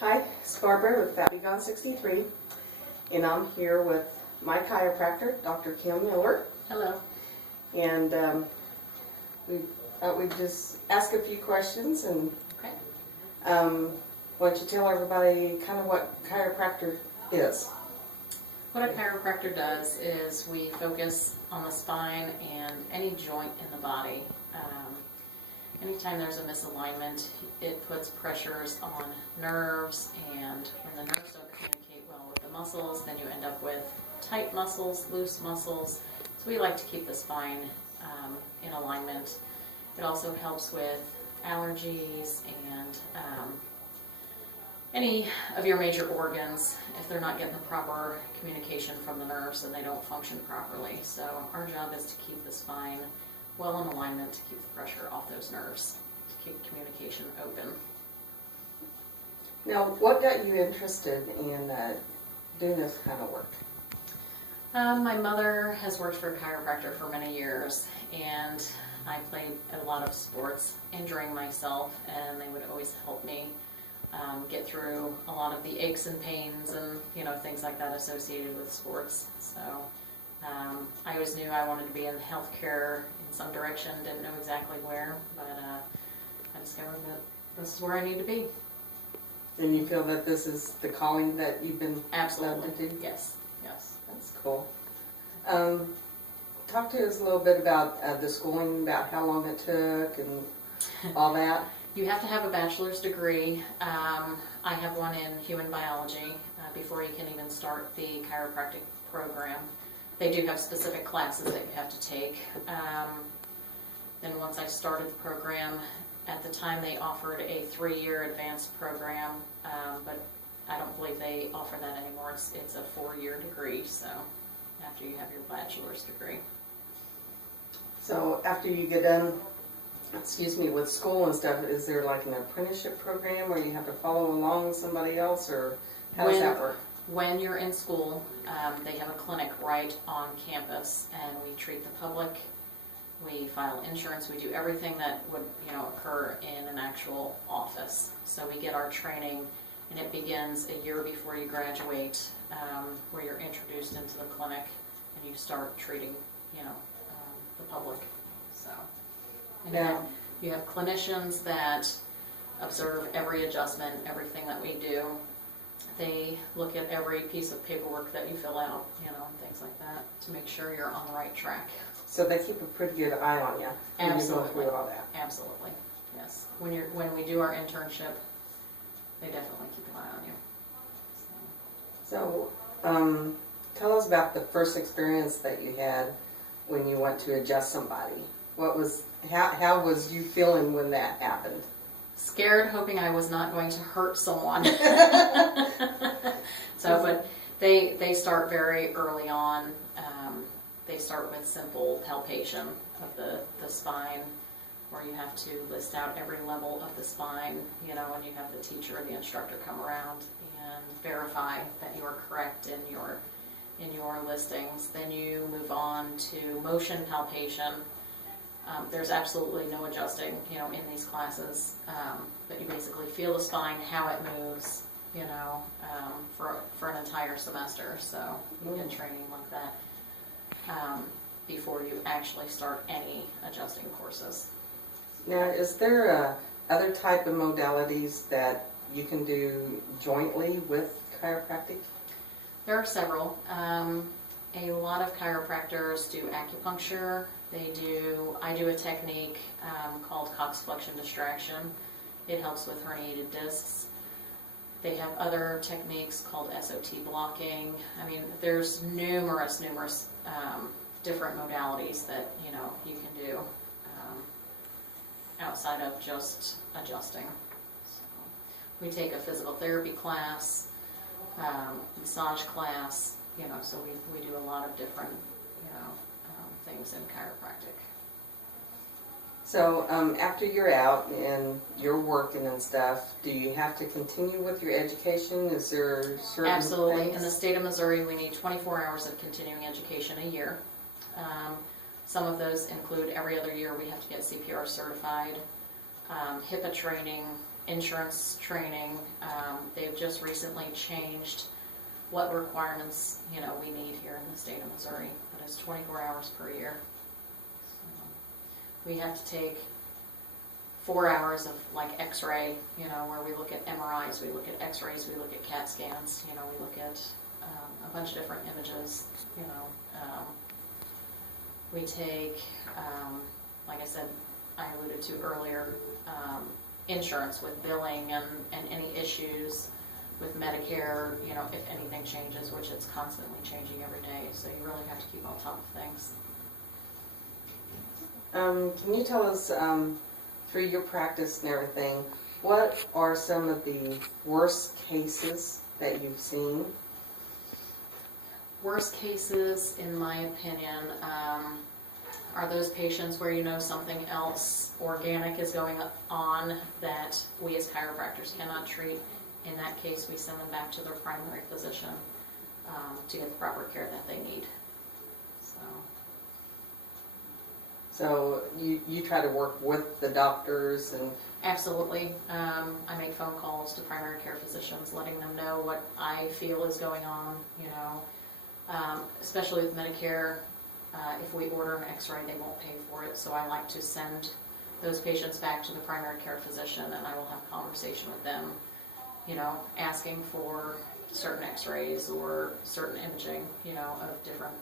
Hi, it's Barbara with Fat Be Gone 63, and I'm here with my chiropractor, Dr. Kim Miller. Hello. And we thought we'd just ask a few questions, and Okay. why don't you tell everybody kind of what chiropractor is? What a chiropractor does is we focus on the spine and any joint in the body. Anytime there's a misalignment, it puts pressures on nerves, and when the nerves don't communicate well with the muscles, then you end up with tight muscles, loose muscles. So we like to keep the spine in alignment. It also helps with allergies and any of your major organs. If they're not getting the proper communication from the nerves, then they don't function properly. So our job is to keep the spine well in alignment, to keep the pressure off those nerves, to keep communication open. Now, what got you interested in doing this kind of work? My mother has worked for a chiropractor for many years, and I played a lot of sports, injuring myself, and they would always help me get through a lot of the aches and pains and things like that associated with sports. So I always knew I wanted to be in healthcare in some direction, didn't know exactly where, but I discovered that this is where I need to be. And you feel that this is the calling that you've been Absolutely. led to do? Yes. That's cool. Talk to us a little bit about the schooling, about how long it took and all that. You have to have a bachelor's degree. I have one in human biology before you can even start the chiropractic program. They do have specific classes that you have to take. Then once I started the program, at the time they offered a 3-year advanced program, but I don't believe they offer that anymore. It's a 4-year degree, so after you have your bachelor's degree. So after you get done, with school and stuff, is there like an apprenticeship program where you have to follow along with somebody else, or how does that work? When you're in school, they have a clinic right on campus, and we treat the public. We file insurance. We do everything that would occur in an actual office. So we get our training, and it begins a year before you graduate, where you're introduced into the clinic and you start treating the public. So and now you have clinicians that observe every adjustment, everything that we do. They look at every piece of paperwork that you fill out, and things like that, to make sure you're on the right track. So they keep a pretty good eye on you. Absolutely. When you go through all that. Absolutely. Yes. When we do our internship, they definitely keep an eye on you. So tell us about the first experience that you had when you went to adjust somebody. How was you feeling when that happened? Scared, hoping I was not going to hurt someone. But they start very early on. They start with simple palpation of the spine, where you have to list out every level of the spine, and you have the teacher or the instructor come around and verify that you are correct in your listings. Then you move on to motion palpation. There's absolutely no adjusting, in these classes, but you basically feel the spine, how it moves, for an entire semester. So you get training like that before you actually start any adjusting courses. Now, is there other type of modalities that you can do jointly with chiropractic? There are several. A lot of chiropractors do acupuncture. I do a technique called coxflexion distraction. It helps with herniated discs. They have other techniques called SOT blocking. I mean, there's numerous different modalities that you can do outside of just adjusting. So we take a physical therapy class, massage class. So we do a lot of different things in chiropractic. So after you're out and you're working and stuff, do you have to continue with your education? Is there certain Absolutely. things? In the state of Missouri, we need 24 hours of continuing education a year. Some of those include every other year we have to get CPR certified, HIPAA training, insurance training. They've just recently changed what requirements, we need here in the state of Missouri, but it's 24 hours per year. So we have to take 4 hours of like x-ray, where we look at MRIs, we look at x-rays, we look at CAT scans, we look at a bunch of different images, we take, like I said, I alluded to earlier, insurance with billing and any issues with Medicare, if anything changes, which it's constantly changing every day, so you really have to keep on top of things. Can you tell us, through your practice and everything, what are some of the worst cases that you've seen? Worst cases, in my opinion, are those patients where something else organic is going on that we as chiropractors cannot treat. In that case, we send them back to their primary physician to get the proper care that they need. So you try to work with the doctors and... Absolutely. I make phone calls to primary care physicians, letting them know what I feel is going on, especially with Medicare. If we order an x-ray, they won't pay for it, so I like to send those patients back to the primary care physician, and I will have a conversation with them, asking for certain x-rays or certain imaging, of different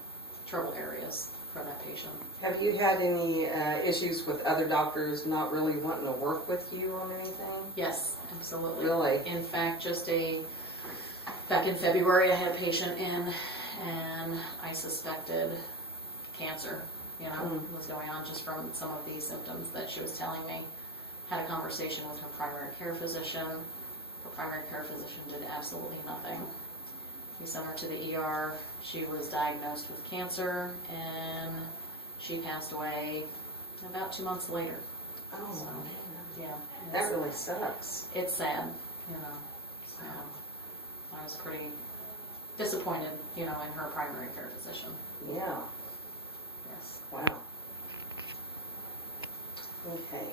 trouble areas for that patient. Have you had any issues with other doctors not really wanting to work with you on anything? Yes, absolutely. Really? In fact, back in February, I had a patient in, and I suspected cancer, was going on just from some of these symptoms that she was telling me. Had a conversation with her primary care physician. Her primary care physician did absolutely nothing. We sent her to the ER. She was diagnosed with cancer, and she passed away about 2 months later. Oh, so, man. Yeah. That really sucks. It's sad, So I was pretty disappointed, in her primary care physician. Yeah. Yes. Wow. Okay.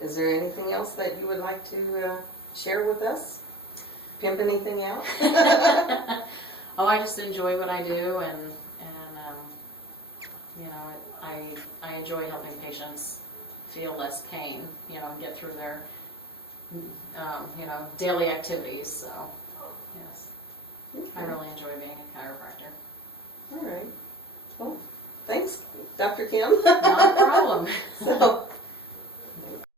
Is there anything else that you would like to share with us? Pimp anything out? Oh, I just enjoy what I do, and I enjoy helping patients feel less pain, and get through their, daily activities. So, yes, Okay. I really enjoy being a chiropractor. All right. Well, thanks, Dr. Kim. Not a problem. So,